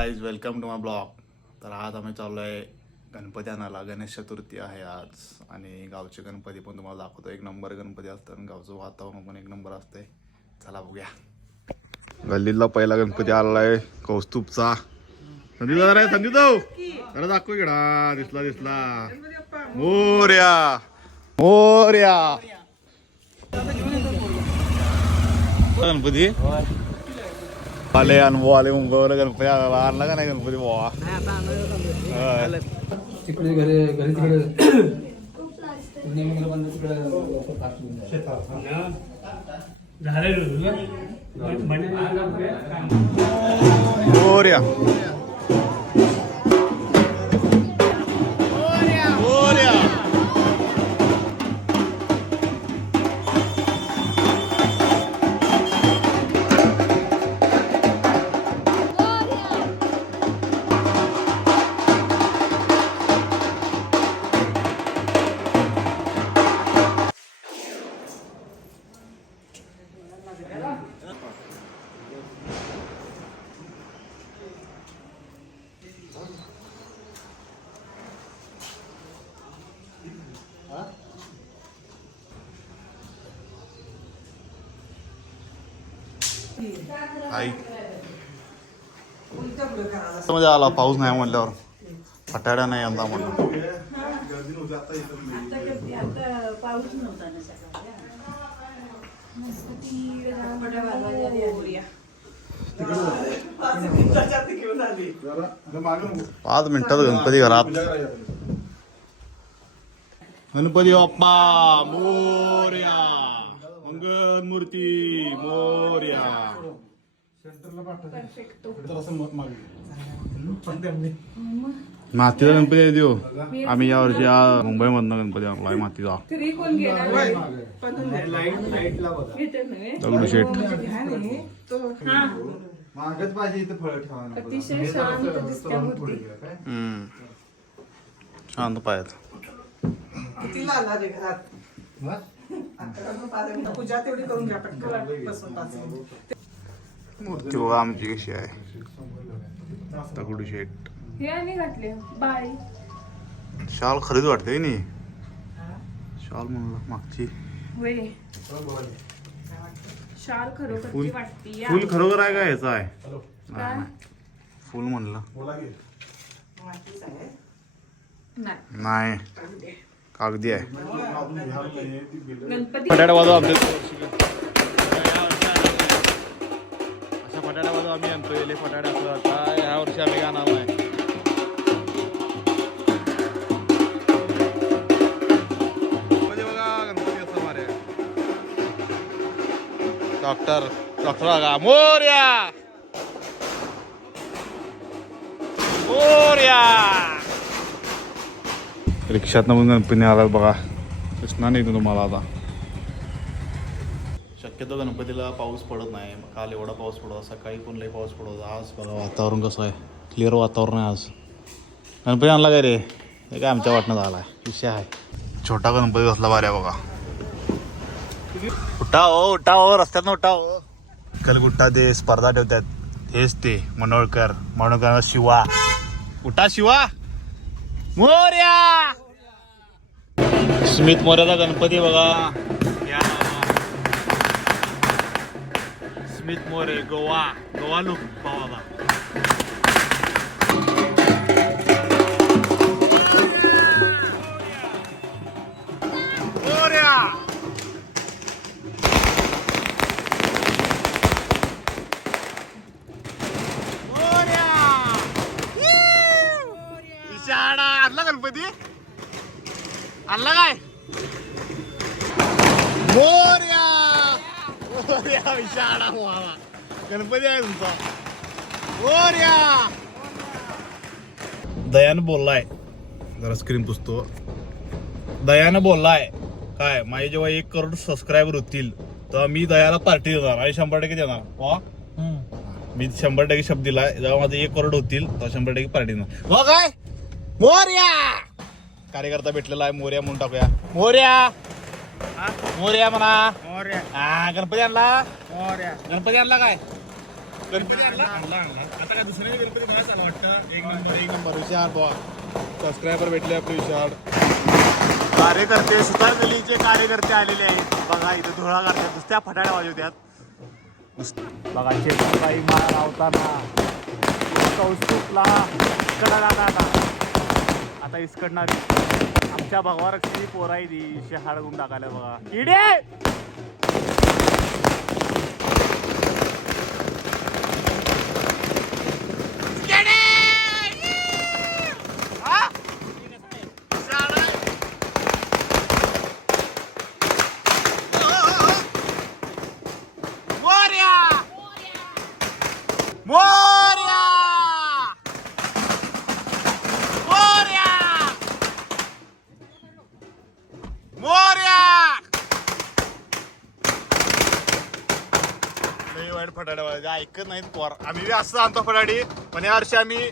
Guys welcome to my blog तर आज आम्ही चाललो आहे गणपती आणायला. गणेश चतुर्थी आहे आज. आणि गावचे गणपती पण तुम्हाला दाखवतो. एक नंबर गणपती असतं आणि गावचं वातावरण पण एक नंबर असते चला बघूया. गल्लीतला पहिला गणपती आलेला आहे कौस्तुभचा. संदीप दादा रे संदीप भाऊ हो. जरा दाखव इकडा. दिसला दिसला. मोर्या. मोर्या. गणपती. आले अनुभव आले मुंबईवर गणपती आणला का नाही गणपती बाबा. तिकडे घरी घरी तिकडे नेहमी आई मध्ये आला पाऊस नाही म्हणल्यावर फटाड्या नाही यंदा म्हणलं पाच मिनिटात गणपती घरात. गणपती बाप्पा मोर्या. मंगल मूर्ती मोर्या मातीचा गणपती आहे देऊ आम्ही या वर्षी या मुंबईमधनं गणपती आणलाय मातीचा. तरी कोण दगडूशेठ हा मागच पाहिजे इथं फळ ठेवायला. अतिशय शांत दिसत्या मूर्ती. हम्म. शांत पायात. कितीला आला रे घरात? आता पाच मिनिटं पूजा तेवढी करून घ्या पटकन बसून पाच मिनिटं. मूर्ती बघा आमची कशी आहे. हे आणि घातले. बाय शाल खरीद वाटते नाही? शाल म्हणलं मागची. वे शाल खरोखरची फुल- वाटती फुल खरोखर आहे का ह्याचं आहे? फुल म्हणलं. नाही. कागदी आहे. फटाड्या वाजव आमच्या अशा फटाड्या वाजव आम्ही आणतो लय फटाड्या असतात. आता ह्या वर्षी आम्ही गाणार नाही. असं. Doctor doctor Morya! मोर्या! रिक्षात पण गणपती आला बघा दिसणार नाही तुम्हाला आता शक्यतो गणपतीला पाऊस पडत नाही काल एवढा पाऊस पडत सकाळी पण लई पाऊस पडत आज बघा वातावरण कसं आहे क्लिअर वातावरण आहे आज गणपती आणला काय रे हे काय आमच्या वाटण्यात आला विषय आहे छोटा गणपती बसला बाऱ्या बघा उठा हो उठा हो रस्त्यात उठा हो कलगुट्टा ते स्पर्धा ठेवतात हेच ते मनोळकर मनोळकर शिवा उठा शिवा मोर्या स्मित मोर्याचा गणपती बघा. या. स्मित मोरे गोवा. गोवा लुक विशाळा आणला गणपती? आणला काय मोर्या विशाळा व्हावा गणपती आहे तुमचा. मोर्या दयानं बोललाय. जरा स्क्रीन पुसतो. दयानं बोललाय. काय माझे जेव्हा एक करोड सबस्क्रायबर होतील तेव्हा मी दयाला पार्टी देणार. आणि शंभर टक्के देणार. वा. मी शंभर टक्के शब्द दिलाय. जेव्हा माझे एक करोड होतील तेव्हा शंभर टक्के पार्टी देणार. वा काय? मोर्या कार्यकर्ता भेटलेला आहे मोर्या म्हणून टाकूया. मोर्या! मोर्या म्हणा. मोर्या. हा गणपती आणला? मोर्या. गणपती आणला काय? गणपती आणला? आणला आणला. आता काय दुसऱ्या गणपती मला चालू वाटतं? एक नंबर एक नंबर. विशाल बुवा. सबस्क्रायबर भेटले आपले विशाल कार्यकर्ते सुतार गलीचे कार्यकर्ते आलेले आहेत. बघा इथं धुळा करतात. नुसत्या फटाड्या वाजवत्यात बघा शेतकरी माळ लावताना. कौस्तुभला इकडं आता. आता इसकडणार आमच्या भगवा रक्षी पोराई दी शेहाड गुण टाकायला बघा. इडे मोर्या मोर्या मोर्या मोर्या लई वाईट फटाड्या वाजायचे. ऐकत नाहीत पोर. आम्ही बी असं आणतो फटाडी पण या वर्षी आम्ही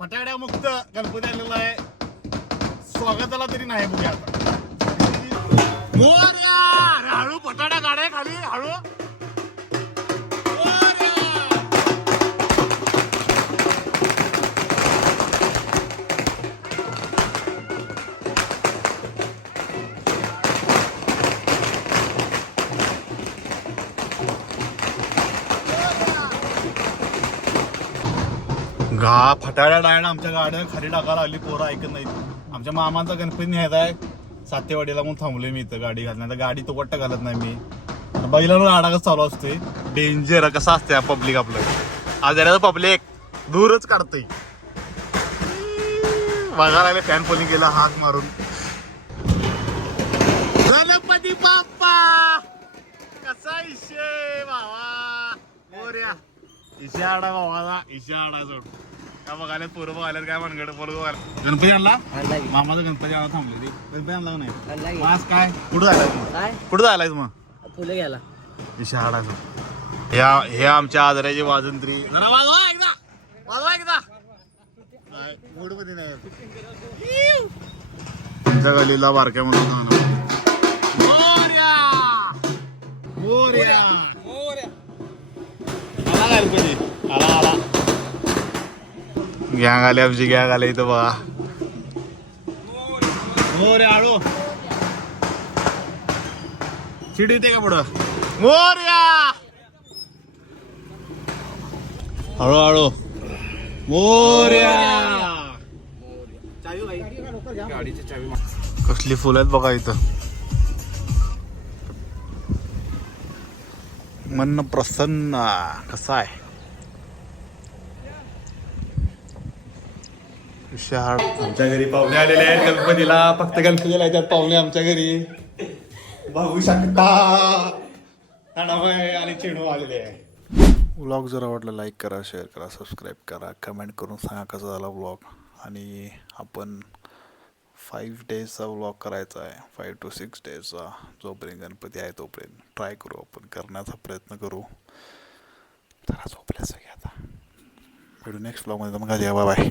फटाड्या मुक्त गणपती आलेला आहे. स्वागताला तरी नाही बघूया आता. मोर्या! हळू फटाड्या गाड्या खाली हळू हा फटाड्या डायना आमच्या गाड्या खाली टाकायला आली पोरं ऐकत नाहीत. आमच्या मामाचा गणपती न्यायचा आहे. सातेवाडीला म्हणून थांबलोय मी इथं गाडी घालणार गाडी तो वट्ट घालत नाही मी. बैलांवर आडागच चालू असते डेंजर कसं असते पब्लिक आपलं? आज पब्लिक दूरच काढतोय. बघायला फॅन फोलिंग गेला हात मारून. गणपती बाप्पा! कसा इशे भावा? मोर्या. इशे आडा भावाला. इशे आडा जोड का बघायला पोरं बघायला काय मनगड पोरं बघायला गणपती आणला? मामाचा गणपती आणला थांबले गणपती आणला का नाही? आज काय? कुठं काय? कुठं जायलाय मग? फुलं घ्यायला. शहाडाचं ह्या हे आमच्या आदराचे वाजंत्री. जरा वाजवा एकदा. वाजवा एकदा. काय, मूडमध्ये नाही आमच्या गलीला बारक्या म्हणून गॅंग आले आमची गॅंग आले इथं बघा. मोर्या आळू. चिड येते का पुढं? मोर्या! हळूहळू मोर्या! कसली फुलं आहेत बघा इथं. मन प्रसन्न. कसा आहे? विशाळ आमच्या घरी पाहुणे आलेले आहेत. गणपतीला फक्त गणपतीला येतात पाहुणे आमच्या घरी. बघू शकता अनामय आणि चिणू आलेले आहे व्लॉग जर आवडला लाईक करा शेअर करा सबस्क्राईब करा. कमेंट करून सांगा कसा झाला व्लॉग. आणि आपण फाईव्ह डेजचा व्लॉग करायचा आहे. फाईव्ह टू सिक्स डेजचा जोपर्यंत गणपती आहे तोपर्यंत ट्राय करू आपण. करण्याचा प्रयत्न करू. जरा झोपल्याचं घ्या आता. भेटू नेक्स्ट व्लॉगमध्ये मग बाय बाय